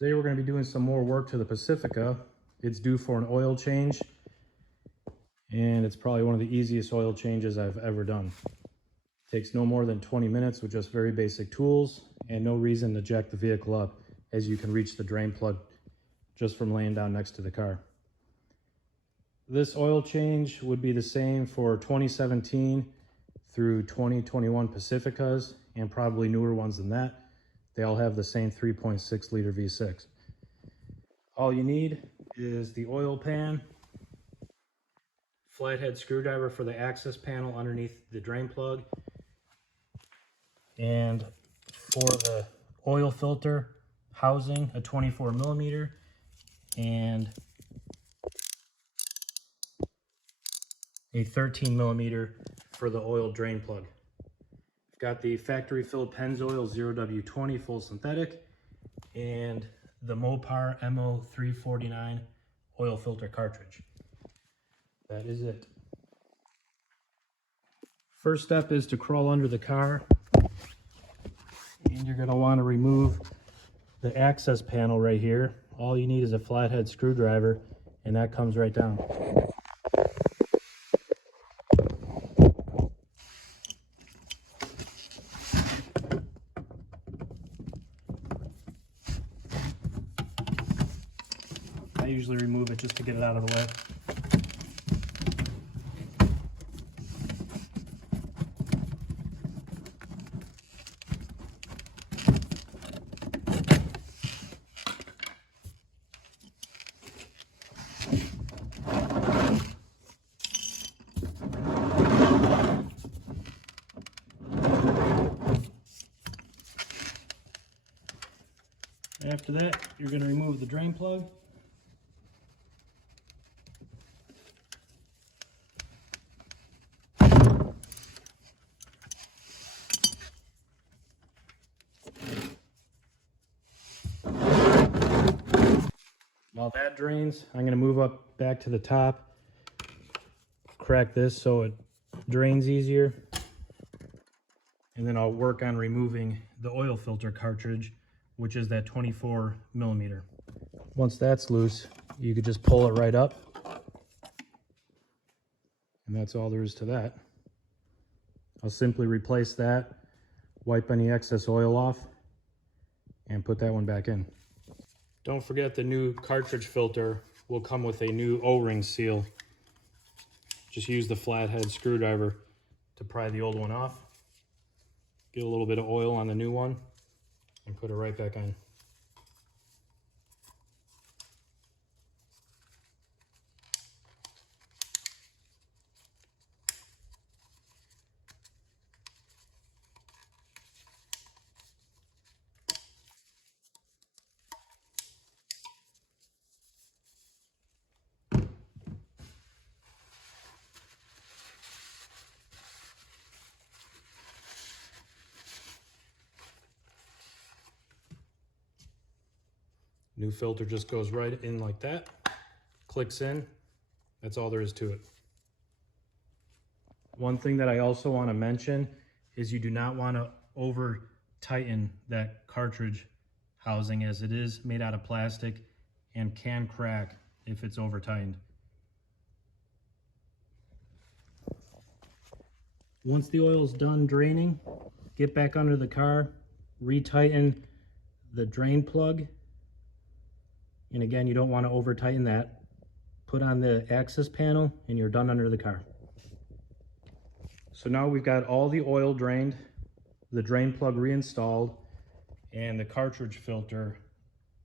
Today we're going to be doing some more work to the Pacifica. It's due for an oil change, and it's probably one of the easiest oil changes I've ever done. It takes no more than 20 minutes with just very basic tools and no reason to jack the vehicle up, as you can reach the drain plug just from laying down next to the car. This oil change would be the same for 2017 through 2021 Pacificas and probably newer ones than that. They all have the same 3.6 liter V6. All you need is the oil pan, flathead screwdriver for the access panel underneath the drain plug, and for the oil filter housing, a 24 millimeter, and a 13 millimeter for the oil drain plug. Got the factory filled Pennzoil 0W20 full synthetic and the Mopar MO349 oil filter cartridge. That is it. First step is to crawl under the car, and you're going to want to remove the access panel right here. All you need is a flathead screwdriver, and that comes right down. I usually remove it just to get it out of the way. After that, you're going to remove the drain plug. While that drains, I'm going to move up back to the top, crack this so it drains easier, and then I'll work on removing the oil filter cartridge, which is that 24 millimeter. Once that's loose, you could just pull it right up, and that's all there is to that. I'll simply replace that, wipe any excess oil off, and put that one back in. Don't forget the new cartridge filter will come with a new O-ring seal. Just use the flathead screwdriver to pry the old one off. Get a little bit of oil on the new one and put it right back on. New filter just goes right in like that, clicks in. That's all there is to it. One thing that I also want to mention is you do not want to over tighten that cartridge housing, as it is made out of plastic and can crack if it's over tightened. Once the oil is done draining, get back under the car, retighten the drain plug. And again, you don't want to over tighten that. Put on the access panel and you're done under the car. So now we've got all the oil drained, the drain plug reinstalled, and the cartridge filter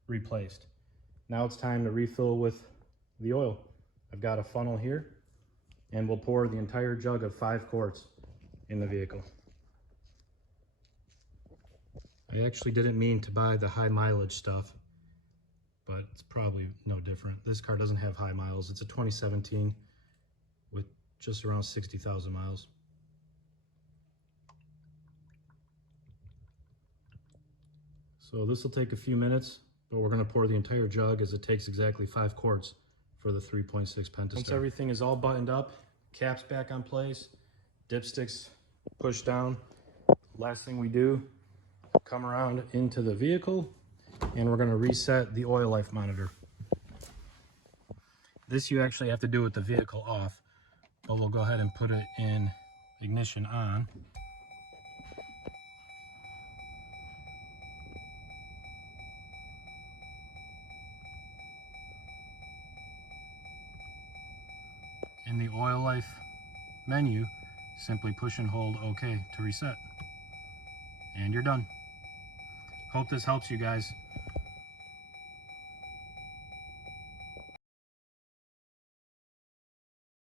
replaced. Now it's time to refill with the oil. I've got a funnel here, and we'll pour the entire jug of 5 quarts in the vehicle. I actually didn't mean to buy the high mileage stuff, but it's probably no different. This car doesn't have high miles. It's a 2017 with just around 60,000 miles. So this will take a few minutes, but we're gonna pour the entire jug, as it takes exactly 5 quarts for the 3.6 Pentestar. Once everything is all buttoned up, caps back on place, dipsticks pushed down, last thing we do, come around into the vehicle and we're going to reset the oil life monitor. This you actually have to do with the vehicle off, but we'll go ahead and put it in ignition on. In the oil life menu, simply push and hold OK to reset. And you're done. Hope this helps you guys.